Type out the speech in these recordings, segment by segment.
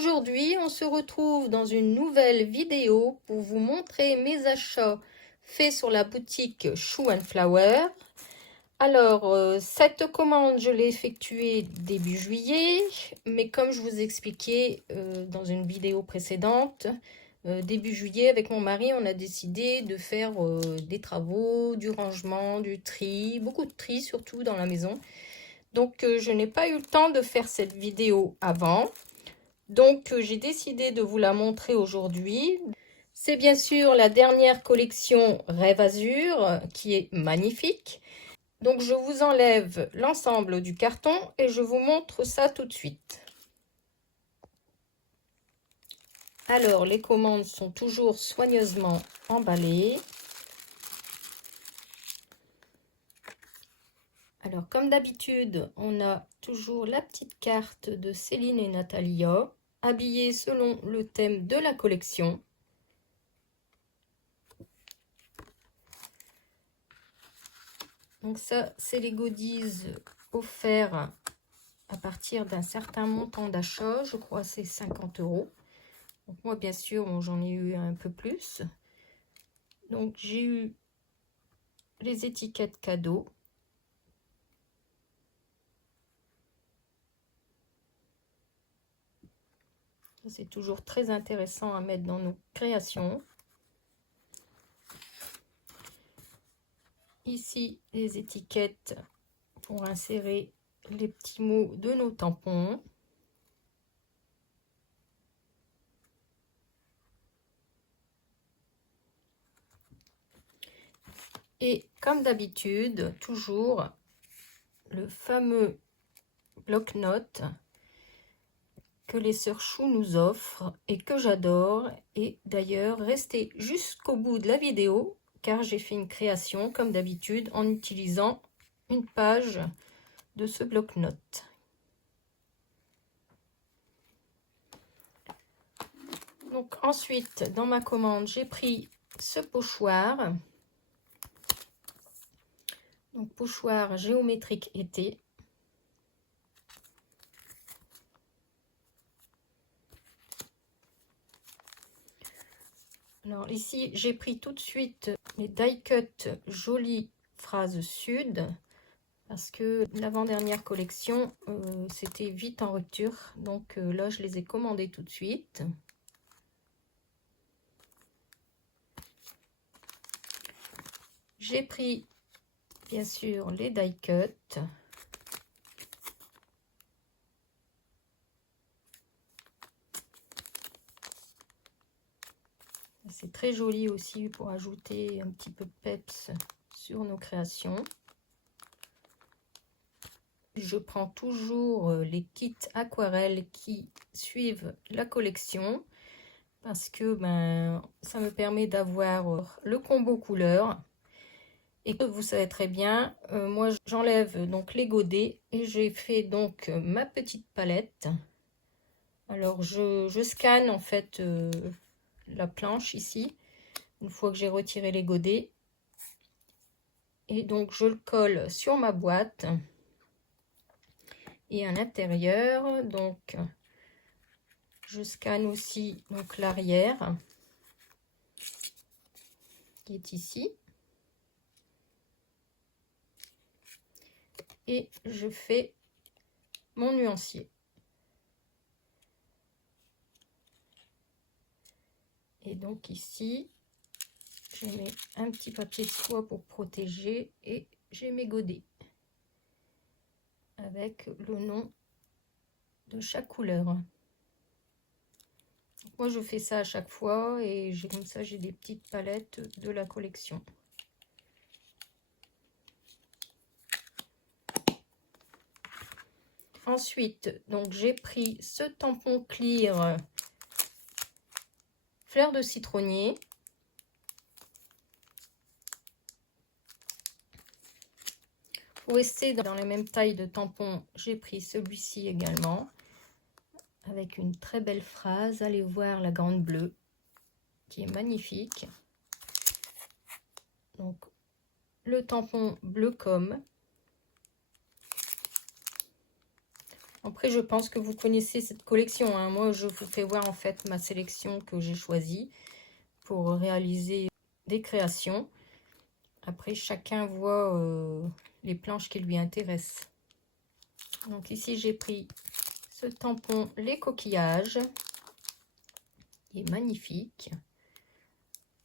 Aujourd'hui, on se retrouve dans une nouvelle vidéo pour vous montrer mes achats faits sur la boutique Shoe & Flower. Alors, cette commande, je l'ai effectuée début juillet, mais comme je vous expliquais dans une vidéo précédente, début juillet, avec mon mari, on a décidé de faire des travaux, du rangement, du tri, beaucoup de tri surtout dans la maison. Donc, je n'ai pas eu le temps de faire cette vidéo avant. Donc, j'ai décidé de vous la montrer aujourd'hui. C'est bien sûr la dernière collection Rêve Azur qui est magnifique. Donc, je vous enlève l'ensemble du carton et je vous montre ça tout de suite. Alors, les commandes sont toujours soigneusement emballées. Alors, comme d'habitude, on a toujours la petite carte de Céline et Natalia, habillées selon le thème de la collection. Donc ça, c'est les goodies offerts à partir d'un certain montant d'achat. Je crois que c'est 50 €. Donc moi, bien sûr, bon, j'en ai eu un peu plus. Donc j'ai eu les étiquettes cadeaux. C'est toujours très intéressant à mettre dans nos créations. Ici, les étiquettes pour insérer les petits mots de nos tampons. Et comme d'habitude, toujours le fameux bloc-notes que les sœurs Chou nous offrent et que j'adore. Et d'ailleurs, restez jusqu'au bout de la vidéo car j'ai fait une création comme d'habitude en utilisant une page de ce bloc-notes. Donc ensuite, dans ma commande, j'ai pris ce pochoir. Donc pochoir géométrique été. Alors ici, j'ai pris tout de suite les die cut jolies phrases sud parce que l'avant-dernière collection, c'était vite en rupture. Donc là, je les ai commandés tout de suite. J'ai pris, bien sûr, les die cut. C'est très joli aussi pour ajouter un petit peu de peps sur nos créations. Je prends toujours les kits aquarelles qui suivent la collection parce que ça me permet d'avoir le combo couleur. Et que vous savez très bien, moi j'enlève donc les godets et j'ai fait donc ma petite palette. Alors je scanne en fait la planche ici, une fois que j'ai retiré les godets. Et donc je le colle sur ma boîte. Et à l'intérieur, donc je scanne aussi donc l'arrière qui est ici. Et je fais mon nuancier. Et donc ici, je mets un petit papier de soie pour protéger et j'ai mes godets avec le nom de chaque couleur. Donc moi je fais ça à chaque fois et comme ça j'ai des petites palettes de la collection. Ensuite, donc j'ai pris ce tampon clear fleur de citronnier. Pour rester dans les mêmes tailles de tampons, j'ai pris celui-ci également avec une très belle phrase. Allez voir la grande bleue qui est magnifique. Donc le tampon bleu comme. Après, je pense que vous connaissez cette collection, hein. Moi, je vous fais voir en fait ma sélection que j'ai choisie pour réaliser des créations. Après, chacun voit les planches qui lui intéressent. Donc ici, j'ai pris ce tampon Les Coquillages. Il est magnifique.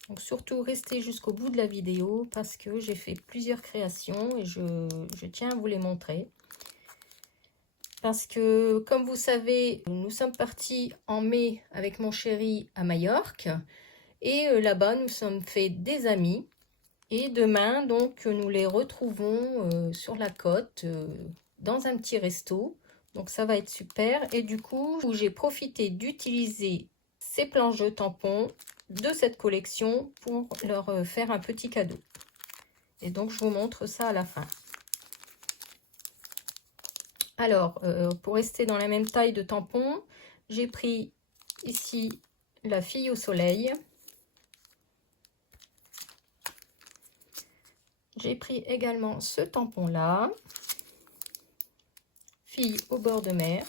Donc surtout, restez jusqu'au bout de la vidéo parce que j'ai fait plusieurs créations et je tiens à vous les montrer. Parce que, comme vous savez, nous sommes partis en mai avec mon chéri à Majorque. Et là-bas, nous sommes fait des amis. Et demain, donc, nous les retrouvons sur la côte, dans un petit resto. Donc, ça va être super. Et du coup, j'ai profité d'utiliser ces planches de tampons de cette collection pour leur faire un petit cadeau. Et donc, je vous montre ça à la fin. Alors, pour rester dans la même taille de tampon, j'ai pris ici la fille au soleil. J'ai pris également ce tampon-là, fille au bord de mer.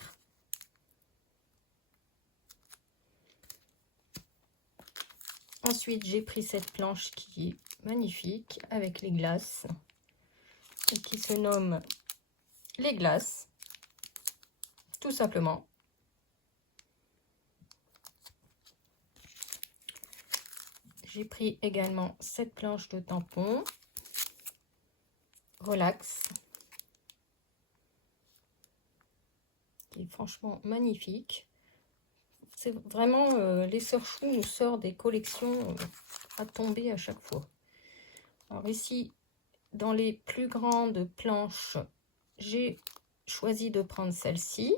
Ensuite, j'ai pris cette planche qui est magnifique avec les glaces et qui se nomme les glaces, tout simplement. J'ai pris également cette planche de tampon, relax, qui est franchement magnifique. C'est vraiment, les sœurs Chou nous sort des collections à tomber à chaque fois. Alors ici, dans les plus grandes planches, j'ai choisi de prendre celle-ci,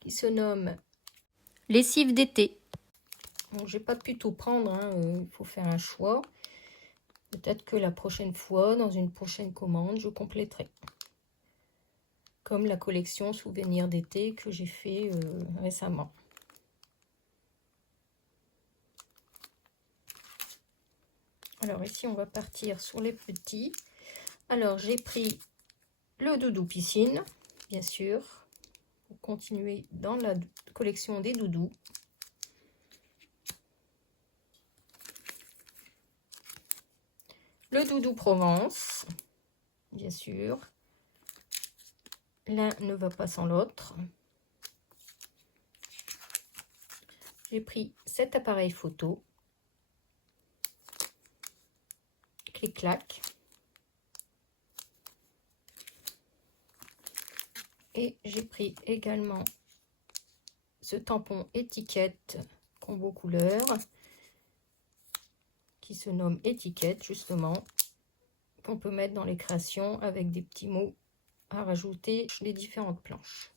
qui se nomme Lessive d'été. Bon, j'ai pas pu tout prendre, hein, il faut faire un choix. Peut-être que la prochaine fois, dans une prochaine commande, je compléterai. Comme la collection souvenirs d'été que j'ai fait récemment. Alors ici, on va partir sur les petits. Alors, j'ai pris le doudou piscine, bien sûr, pour continuer dans la collection des doudous. Le doudou Provence, bien sûr. L'un ne va pas sans l'autre. J'ai pris cet appareil photo. Clic-clac. Et j'ai pris également ce tampon étiquette combo couleur qui se nomme étiquette justement, qu'on peut mettre dans les créations avec des petits mots à rajouter les différentes planches.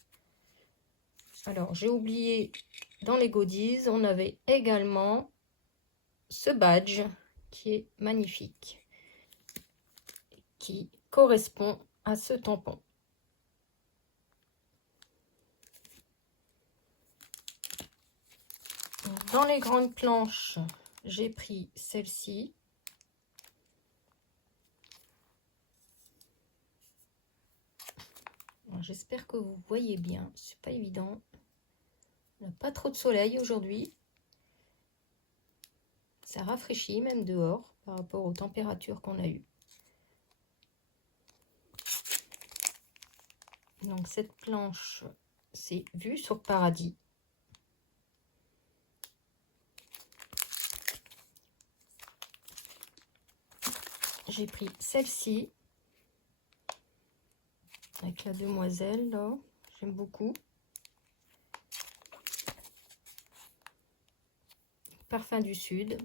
Alors j'ai oublié, dans les goodies on avait également ce badge qui est magnifique, qui correspond à ce tampon. Dans les grandes planches, j'ai pris celle-ci. J'espère que vous voyez bien, c'est pas évident. On n'a pas trop de soleil aujourd'hui. Ça rafraîchit même dehors par rapport aux températures qu'on a eues. Donc cette planche, c'est Vue sur Paradis. J'ai pris celle-ci avec la demoiselle là, j'aime beaucoup. Parfum du Sud.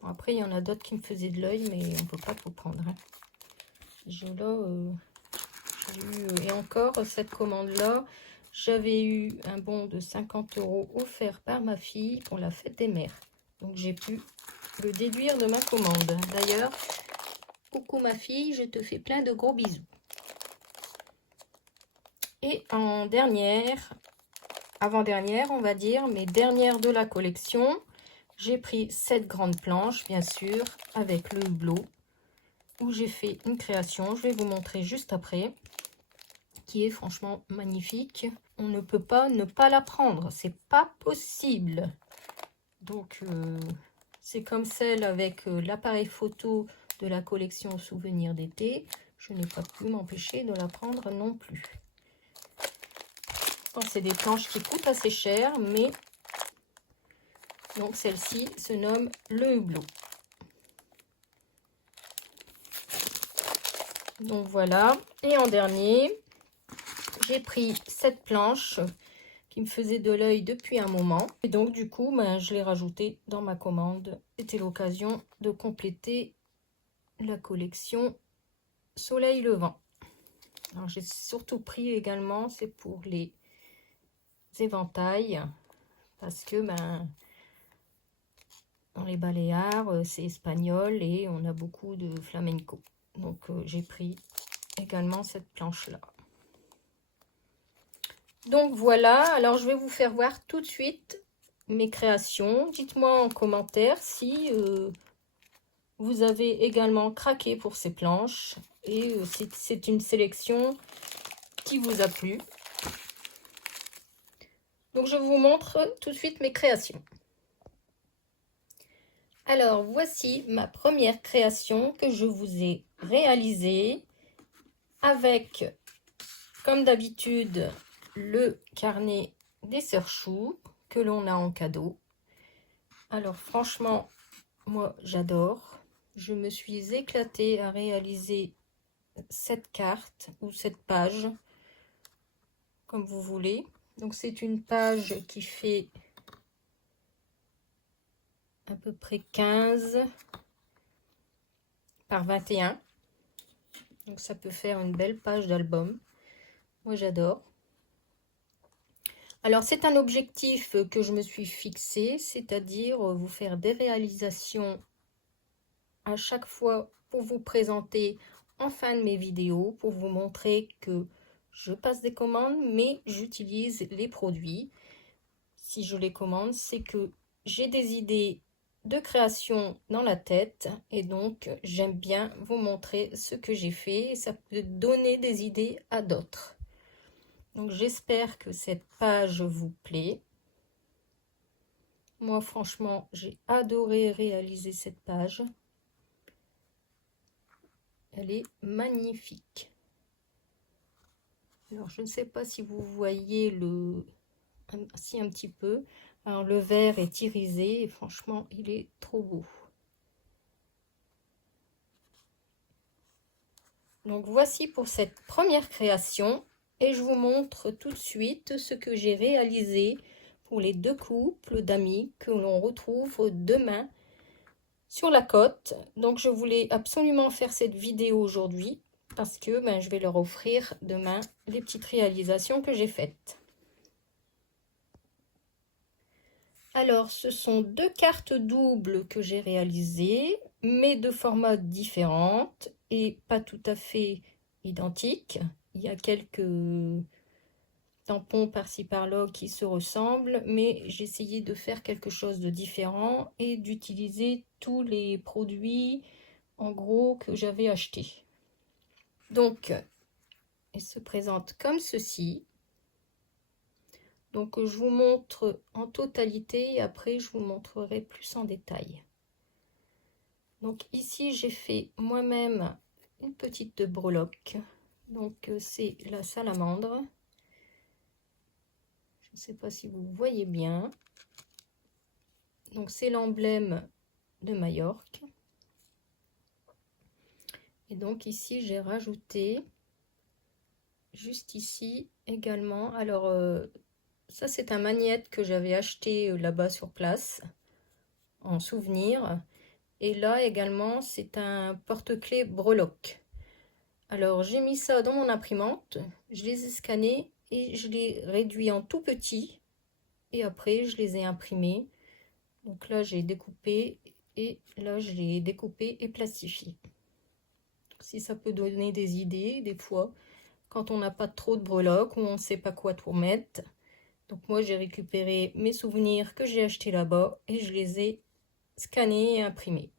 Bon, après il y en a d'autres qui me faisaient de l'œil, mais on peut pas tout prendre, hein. J'ai eu, et encore cette commande là, j'avais eu un bon de 50 € offert par ma fille pour la fête des mères. Donc j'ai pu le déduire de ma commande. D'ailleurs, coucou ma fille, je te fais plein de gros bisous. Et en dernière, avant-dernière on va dire, mais dernière de la collection, j'ai pris cette grande planche, bien sûr, avec le hublot, où j'ai fait une création. Je vais vous montrer juste après. qui est franchement magnifique. On ne peut pas ne pas la prendre, c'est pas possible. Donc c'est comme celle avec l'appareil photo de la collection Souvenirs d'été. Je n'ai pas pu m'empêcher de la prendre non plus. Bon, c'est des planches qui coûtent assez cher, mais donc celle-ci se nomme le hublot. Donc voilà, et en dernier, j'ai pris cette planche qui me faisait de l'œil depuis un moment. Et donc du coup, ben, je l'ai rajoutée dans ma commande. C'était l'occasion de compléter la collection Soleil Levant. Alors j'ai surtout pris également, c'est pour les éventails, parce que ben, dans les Baléares, c'est espagnol et on a beaucoup de flamenco. Donc j'ai pris également cette planche-là. Donc voilà, alors je vais vous faire voir tout de suite mes créations. Dites-moi en commentaire si vous avez également craqué pour ces planches et si c'est une sélection qui vous a plu. Donc je vous montre tout de suite mes créations. Alors voici ma première création que je vous ai réalisée avec, comme d'habitude, le carnet des sœurs Chou que l'on a en cadeau. Alors franchement, moi j'adore. Je me suis éclatée à réaliser cette carte ou cette page, comme vous voulez. Donc c'est une page qui fait à peu près 15 par 21. Donc ça peut faire une belle page d'album. Moi j'adore. Alors c'est un objectif que je me suis fixé, c'est-à-dire vous faire des réalisations à chaque fois pour vous présenter en fin de mes vidéos, pour vous montrer que je passe des commandes, mais j'utilise les produits. Si je les commande, c'est que j'ai des idées de création dans la tête et donc j'aime bien vous montrer ce que j'ai fait. Ça peut donner des idées à d'autres. Donc j'espère que cette page vous plaît. Moi franchement, j'ai adoré réaliser cette page. Elle est magnifique. Alors je ne sais pas si vous voyez si un petit peu. Alors le vert est irisé et franchement il est trop beau. Donc voici pour cette première création. Et je vous montre tout de suite ce que j'ai réalisé pour les deux couples d'amis que l'on retrouve demain sur la côte. Donc je voulais absolument faire cette vidéo aujourd'hui parce que ben, je vais leur offrir demain les petites réalisations que j'ai faites. Alors ce sont deux cartes doubles que j'ai réalisées, mais de formats différents et pas tout à fait identiques. Il y a quelques tampons par-ci par-là qui se ressemblent, mais j'ai essayé de faire quelque chose de différent et d'utiliser tous les produits en gros que j'avais achetés. Donc, il se présente comme ceci. Donc, je vous montre en totalité et après, je vous montrerai plus en détail. Donc, ici, j'ai fait moi-même une petite breloque. Donc, c'est la salamandre. Je ne sais pas si vous voyez bien. Donc, c'est l'emblème de Majorque. Et donc, ici, j'ai rajouté juste ici également. Alors, ça, c'est un magnète que j'avais acheté là-bas sur place en souvenir. Et là également, c'est un porte-clés breloque. Alors, j'ai mis ça dans mon imprimante, je les ai scannés et je les réduis en tout petit. Et après, je les ai imprimés. Donc là, j'ai découpé et là, je l'ai découpé et plastifié. Si ça peut donner des idées, des fois, quand on n'a pas trop de breloques ou on ne sait pas quoi tout mettre. Donc moi, j'ai récupéré mes souvenirs que j'ai achetés là-bas et je les ai scannés et imprimés.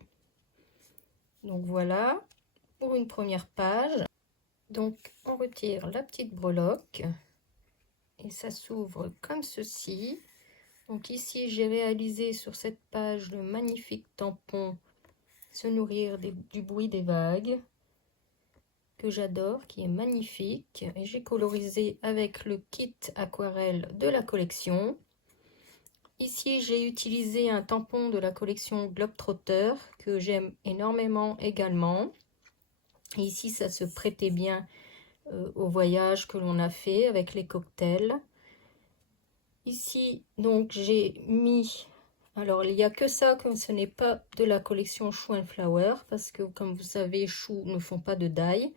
Donc voilà, pour une première page. Donc on retire la petite breloque et ça s'ouvre comme ceci. Donc ici j'ai réalisé sur cette page le magnifique tampon Se nourrir du bruit des vagues, que j'adore, qui est magnifique, et j'ai colorisé avec le kit aquarelle de la collection. Ici j'ai utilisé un tampon de la collection Globetrotter que j'aime énormément également. Et ici ça se prêtait bien au voyage que l'on a fait avec les cocktails. Ici donc j'ai mis, alors il n'y a que ça, que ce n'est pas de la collection Shoe and Flower, parce que comme vous savez, Shoe ne font pas de die.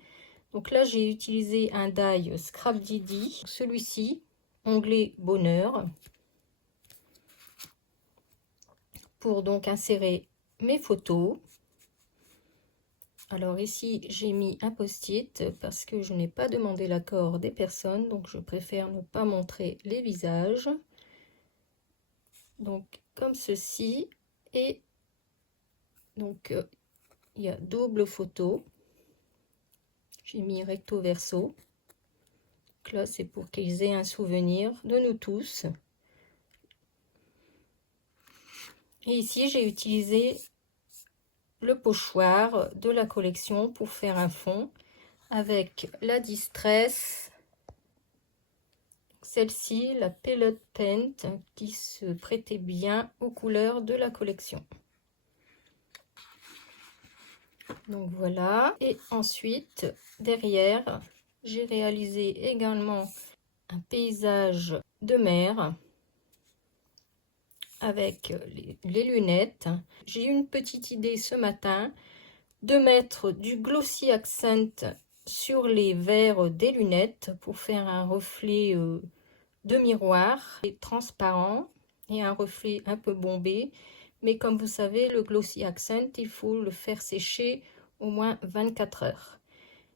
Donc là j'ai utilisé un die Scrap Didi, celui-ci, onglet bonheur, pour donc insérer mes photos. Alors ici j'ai mis un post-it parce que je n'ai pas demandé l'accord des personnes, donc je préfère ne pas montrer les visages. Donc comme ceci, et donc il y a double photo. J'ai mis recto verso. Donc là c'est pour qu'ils aient un souvenir de nous tous. Et ici j'ai utilisé le pochoir de la collection pour faire un fond avec la Distress, celle-ci, la Pellet Paint, qui se prêtait bien aux couleurs de la collection. Donc voilà, et ensuite derrière j'ai réalisé également un paysage de mer avec les lunettes. J'ai eu une petite idée ce matin de mettre du glossy accent sur les verres des lunettes pour faire un reflet de miroir transparent et un reflet un peu bombé. Mais comme vous savez, le glossy accent, il faut le faire sécher au moins 24 heures.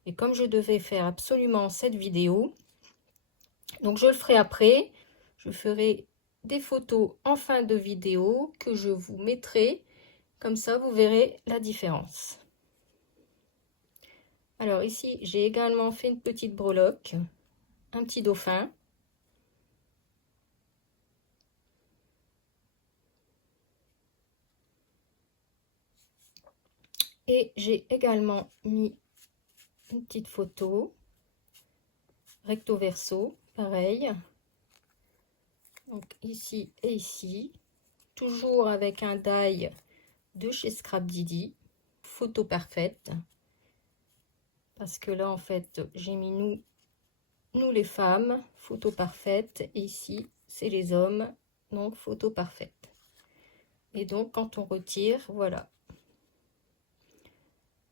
Et comme je devais faire absolument cette vidéo, donc je le ferai après. Je ferai des photos en fin de vidéo que je vous mettrai. Comme ça, vous verrez la différence. Alors ici, j'ai également fait une petite breloque, un petit dauphin. Et j'ai également mis une petite photo, recto verso, pareil. Donc ici et ici, toujours avec un die de chez Scrap Didi, photo parfaite. Parce que là, en fait, j'ai mis nous les femmes, photo parfaite. Et ici, c'est les hommes, donc photo parfaite. Et donc, quand on retire, voilà.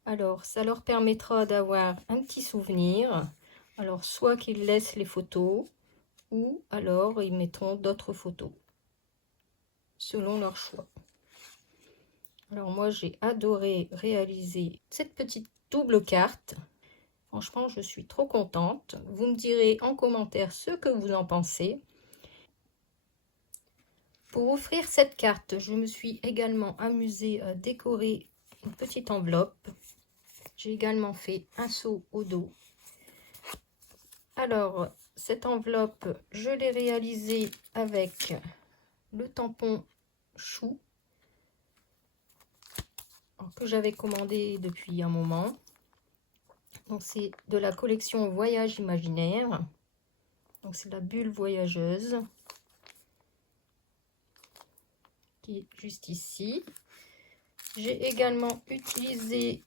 Alors, ça leur permettra d'avoir un petit souvenir. Alors, soit qu'ils laissent les photos, ou alors ils mettront d'autres photos, selon leur choix. Alors, moi, j'ai adoré réaliser cette petite double carte. Franchement, je suis trop contente. Vous me direz en commentaire ce que vous en pensez. Pour offrir cette carte, je me suis également amusée à décorer une petite enveloppe. J'ai également fait un seau au dos. Alors, cette enveloppe, je l'ai réalisée avec le tampon chou que j'avais commandé depuis un moment. Donc, c'est de la collection Voyage Imaginaire. Donc, c'est la bulle voyageuse qui est juste ici. J'ai également utilisé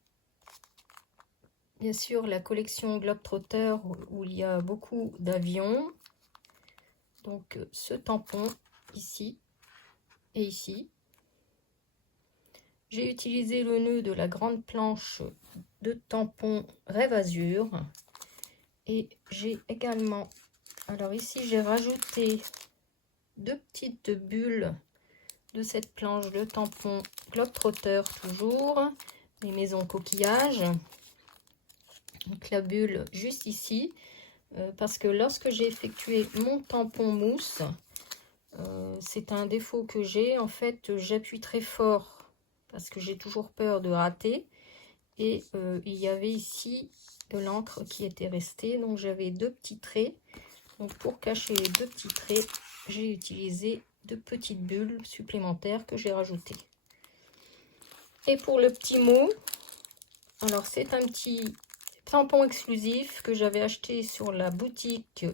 bien sûr la collection Globetrotter où il y a beaucoup d'avions. Donc ce tampon ici et ici. J'ai utilisé le nœud de la grande planche de tampon Rêve Azur. Et j'ai également, alors ici j'ai rajouté deux petites bulles de cette planche de tampon Globetrotter toujours. Les maisons coquillages. Donc la bulle juste ici, parce que lorsque j'ai effectué mon tampon mousse, c'est un défaut que j'ai, en fait j'appuie très fort parce que j'ai toujours peur de rater, et il y avait ici de l'encre qui était restée. Donc j'avais 2 petits traits. Donc pour cacher les 2 petits traits, j'ai utilisé 2 petites bulles supplémentaires que j'ai rajoutées. Et pour le petit mot, alors c'est un petit tampon exclusif que j'avais acheté sur la boutique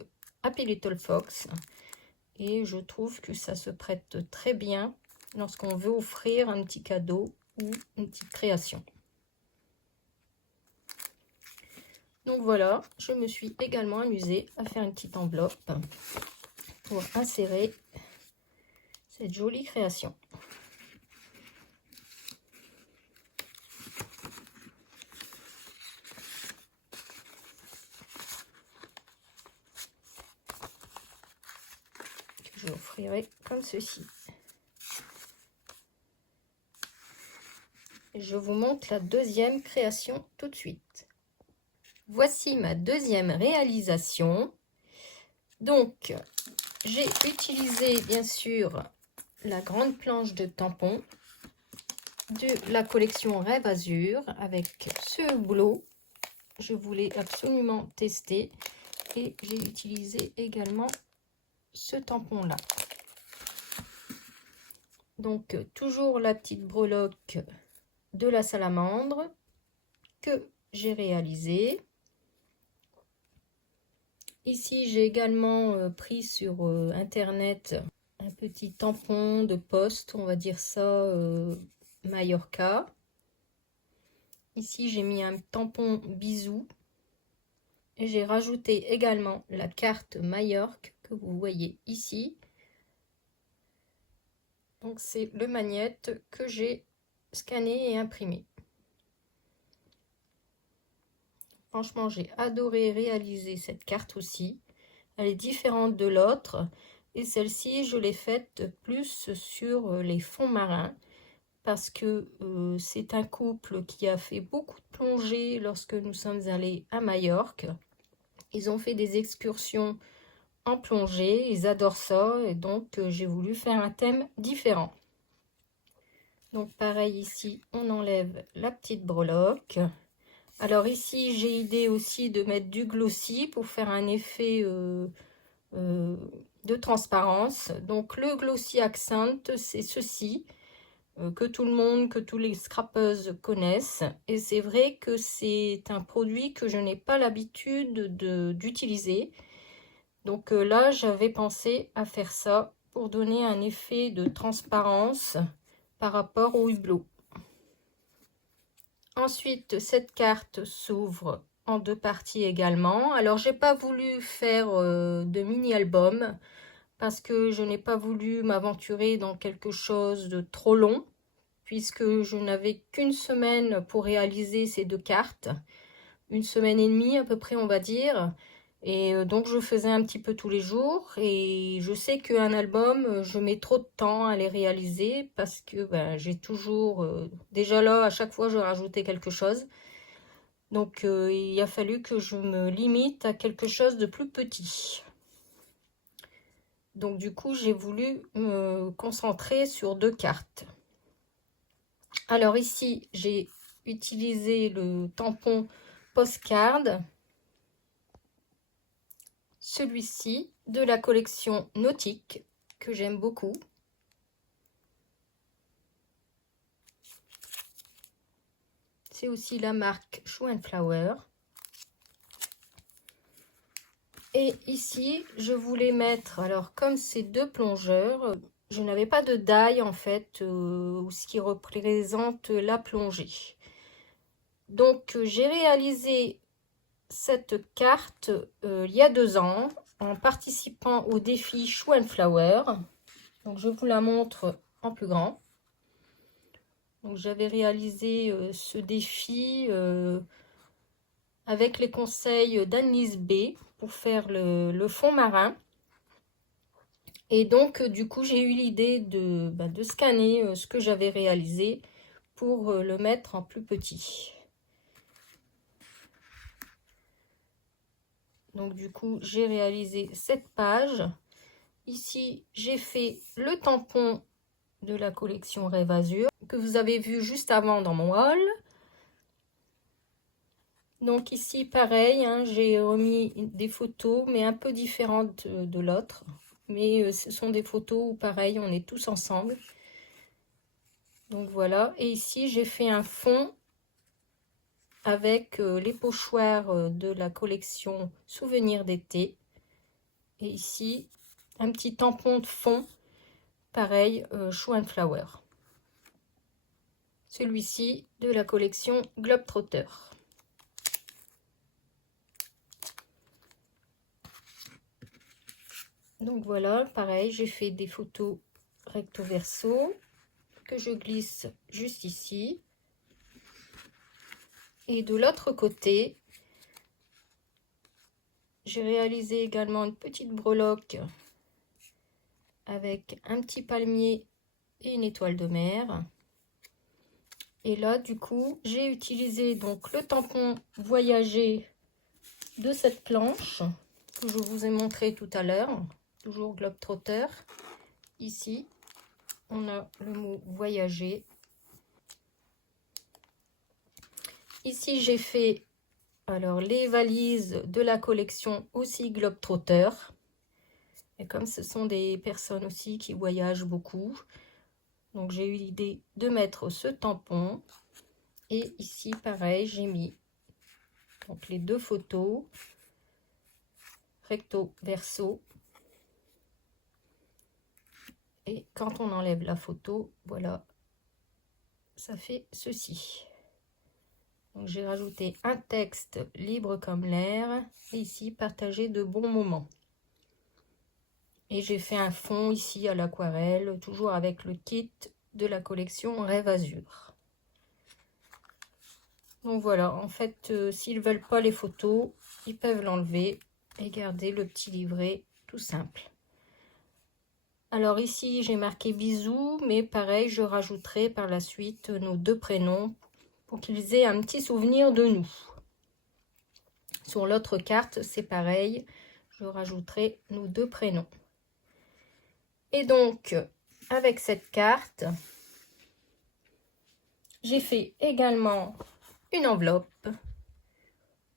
Happy Little Fox. Et je trouve que ça se prête très bien lorsqu'on veut offrir un petit cadeau ou une petite création. Donc voilà, je me suis également amusée à faire une petite enveloppe pour insérer cette jolie création. Que je offrirai comme ceci. Et je vous montre la deuxième création tout de suite. Voici ma deuxième réalisation. Donc, j'ai utilisé bien sûr la grande planche de tampons de la collection Rêve Azur avec ce boulot. Je voulais absolument tester et j'ai utilisé également ce tampon là. Donc, toujours la petite breloque de la salamandre que j'ai réalisée. Ici, j'ai également pris sur internet un petit tampon de poste, on va dire ça, Mallorca. Ici, j'ai mis un tampon bisou. Et j'ai rajouté également la carte Majorque que vous voyez ici. Donc, c'est le magnète que j'ai scanné et imprimé. Franchement, j'ai adoré réaliser cette carte aussi. Elle est différente de l'autre. Et celle-ci, je l'ai faite plus sur les fonds marins. Parce que c'est un couple qui a fait beaucoup de plongées lorsque nous sommes allés à Majorque. Ils ont fait des excursions en plongée. Ils adorent ça. Et donc, j'ai voulu faire un thème différent. Donc, pareil ici, on enlève la petite breloque. Alors ici, j'ai idée aussi de mettre du glossy pour faire un effet de transparence. Donc le glossy accent, c'est ceci, que tout le monde, que tous les scrappeuses connaissent. Et c'est vrai que c'est un produit que je n'ai pas l'habitude d'utiliser. Donc là, j'avais pensé à faire ça pour donner un effet de transparence par rapport au hublot. Ensuite, cette carte s'ouvre en 2 parties également. Alors, j'ai pas voulu faire de mini-album parce que je n'ai pas voulu m'aventurer dans quelque chose de trop long puisque je n'avais qu'une semaine pour réaliser ces 2 cartes. 1 semaine et demie à peu près, on va dire. Et donc, je faisais un petit peu tous les jours. Et je sais qu'un album, je mets trop de temps à les réaliser parce que j'ai toujours... déjà là, à chaque fois, je rajoutais quelque chose. Donc, il a fallu que je me limite à quelque chose de plus petit. Donc, du coup, j'ai voulu me concentrer sur 2 cartes. Alors ici, j'ai utilisé le tampon postcard. Celui-ci de la collection Nautique que j'aime beaucoup. C'est aussi la marque Shoe & Flower. Et ici, je voulais mettre, alors comme ces 2 plongeurs, je n'avais pas de die en fait, ce qui représente la plongée. Donc j'ai réalisé cette carte il y a 2 ans en participant au défi Shoe & Flower. Donc je vous la montre en plus grand. Donc j'avais réalisé ce défi avec les conseils d'Annelise B pour faire le fond marin. Et donc du coup j'ai eu l'idée de scanner ce que j'avais réalisé pour le mettre en plus petit. Donc du coup, j'ai réalisé cette page. Ici, j'ai fait le tampon de la collection Rêve Azur que vous avez vu juste avant dans mon haul. Donc ici, pareil, hein, j'ai remis des photos, mais un peu différentes de l'autre. Mais ce sont des photos où, pareil, on est tous ensemble. Donc voilà. Et ici, j'ai fait un fond avec les pochoirs de la collection Souvenirs d'été. Et ici, un petit tampon de fond, pareil, Shoe and Flower. Celui-ci de la collection Globetrotter. Donc voilà, pareil, j'ai fait des photos recto verso que je glisse juste ici. Et de l'autre côté, j'ai réalisé également une petite breloque avec un petit palmier et une étoile de mer. Et là, du coup, j'ai utilisé donc le tampon voyager de cette planche que je vous ai montré tout à l'heure, toujours Globetrotter. Ici, on a le mot voyager. Ici, j'ai fait alors les valises de la collection aussi Globetrotter. Et comme ce sont des personnes aussi qui voyagent beaucoup, donc j'ai eu l'idée de mettre ce tampon. Et ici, pareil, j'ai mis donc les deux photos, recto verso. Et quand on enlève la photo, voilà, ça fait ceci. Donc j'ai rajouté un texte libre comme l'air. Et ici, partager de bons moments. Et j'ai fait un fond ici à l'aquarelle, toujours avec le kit de la collection Rêve Azur. Donc voilà, en fait, s'ils veulent pas les photos, ils peuvent l'enlever et garder le petit livret tout simple. Alors ici, j'ai marqué bisous, mais pareil, je rajouterai par la suite nos deux prénoms pour qu'ils aient un petit souvenir de nous. Sur l'autre carte, c'est pareil, je rajouterai nos deux prénoms. Et donc, avec cette carte, j'ai fait également une enveloppe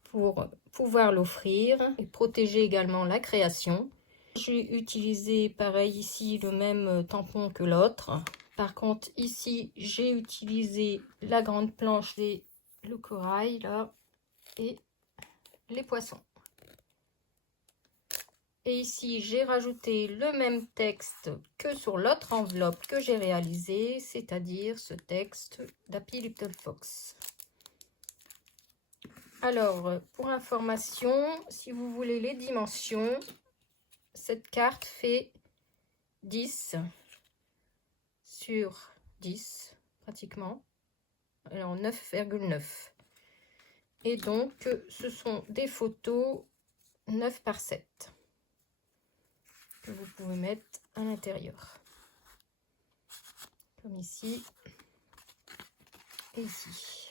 pour pouvoir l'offrir et protéger également la création. J'ai utilisé pareil ici le même tampon que l'autre. Par contre ici j'ai utilisé la grande planche et le corail là et les poissons. Et ici j'ai rajouté le même texte que sur l'autre enveloppe que j'ai réalisée, c'est-à-dire ce texte d'Happy Little Fox. Alors, pour information, si vous voulez les dimensions, cette carte fait 10 sur 10, pratiquement. Alors, 9,9. Et donc, ce sont des photos 9 par 7 que vous pouvez mettre à l'intérieur. Comme ici et ici.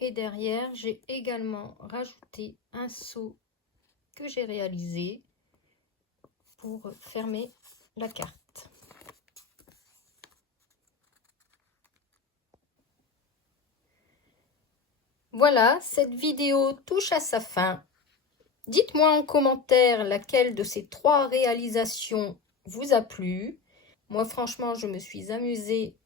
Et derrière, j'ai également rajouté un seau que j'ai réalisé pour fermer la carte. Voilà, cette vidéo touche à sa fin. Dites-moi en commentaire laquelle de ces 3 réalisations vous a plu. Moi, franchement, je me suis amusée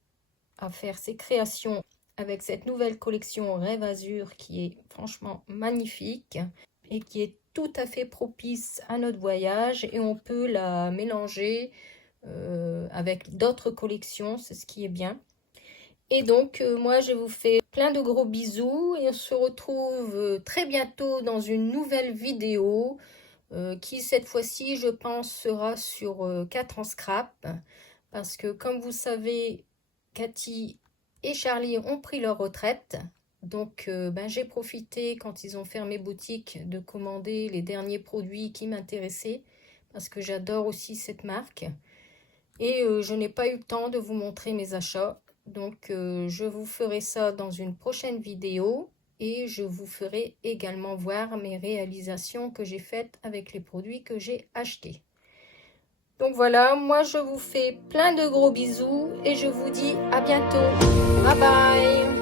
à faire ces créations avec cette nouvelle collection Rêve Azur qui est franchement magnifique et qui est tout à fait propice à notre voyage et on peut la mélanger avec d'autres collections, c'est ce qui est bien. Et donc, moi, je vous fais plein de gros bisous et on se retrouve très bientôt dans une nouvelle vidéo qui, cette fois-ci, je pense, sera sur 4 en scrap. Parce que, comme vous savez, Cathy et Charlie ont pris leur retraite. Donc, j'ai profité, quand ils ont fermé boutique, de commander les derniers produits qui m'intéressaient. Parce que j'adore aussi cette marque. Et je n'ai pas eu le temps de vous montrer mes achats. Donc, je vous ferai ça dans une prochaine vidéo. et je vous ferai également voir mes réalisations que j'ai faites avec les produits que j'ai achetés. Donc voilà, moi je vous fais plein de gros bisous et je vous dis à bientôt. Bye bye!